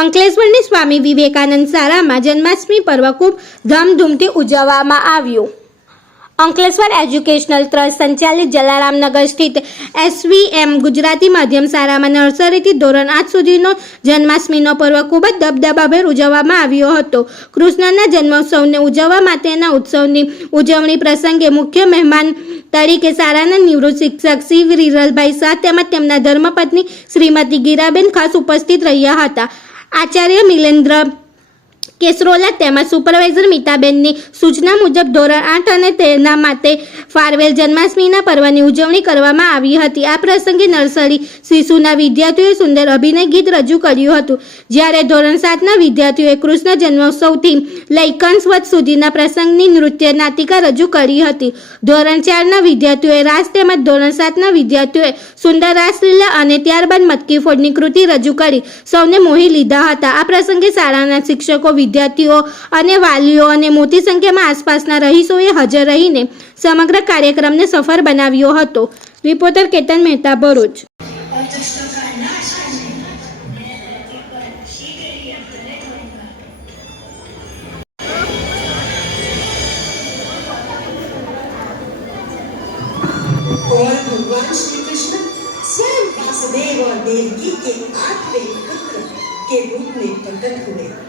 અંકલેશ્વરની સ્વામી વિવેકાનંદ શાળામાં જન્માષ્ટમી પર્વ ખૂબ ધામધૂમથી ઉજવવામાં આવ્યું. અંકલેશ્વર એજ્યુકેશનલ ટ્રસ્ટ સંચાલિત જલારામનગર સ્થિત એસવીએમ ગુજરાતી માધ્યમ શાળામાં નર્સરીથી ધોરણ આઠ સુધીનો જન્માષ્ટમીનો પર્વ ખૂબ જ દબદબાભેર ઉજવવામાં આવ્યો હતો. કૃષ્ણના જન્મોત્સવને ઉજવવા માટેના ઉત્સવની ઉજવણી પ્રસંગે મુખ્ય મહેમાન તરીકે શાળાના નિવૃત્ત શિક્ષક શ્રી વિરલભાઈ શાહ તેમજ તેમના ધર્મપત્ની શ્રીમતી ગીરાબેન ખાસ ઉપસ્થિત રહ્યા હતા. આચાર્ય મિલેન્દ્ર કેસરોલા તેમજ સુપરવાઇઝર મિતાબેનની સૂચના મુજબ ધોરણ આઠ અને તેના માટે ફારવેલ જન્માષ્ટમીના પર્વની ઉજવણી કરવામાં આવી હતી. આ પ્રસંગે નર્સરી શિશુના વિદ્યાર્થીઓએ સુંદર અભિનય ગીત રજૂ કર્યું હતું. જ્યારે ધોરણ સાતના વિદ્યાર્થીઓએ કૃષ્ણ જન્મોત્સવથી લઈ કંસવત સુધીના પ્રસંગની નૃત્ય નાટિકા રજૂ કરી હતી. ધોરણ ચારના વિદ્યાર્થીઓએ રાસ તેમજ ધોરણ સાતના વિદ્યાર્થીઓએ સુંદર રાસલીલા અને ત્યારબાદ મટકી ફોડની કૃતિ રજૂ કરી. સૌને મોહી લીધા હતા. આ પ્રસંગે શાળાના શિક્ષકો વિદ્યાર્થીઓ અને વાલીઓ અને મોટી સંખ્યામાં આસપાસના રહીશોએ હાજર રહીને સમગ્ર કાર્યક્રમને સફળ બનાવ્યો હતો રિપોર્ટર કેતન મહેતા ભરૂચ और भगवान श्री कृष्ण स्वयं वासुदेव और देवकी के आठवें पुत्र के रूप में प्रकट हुए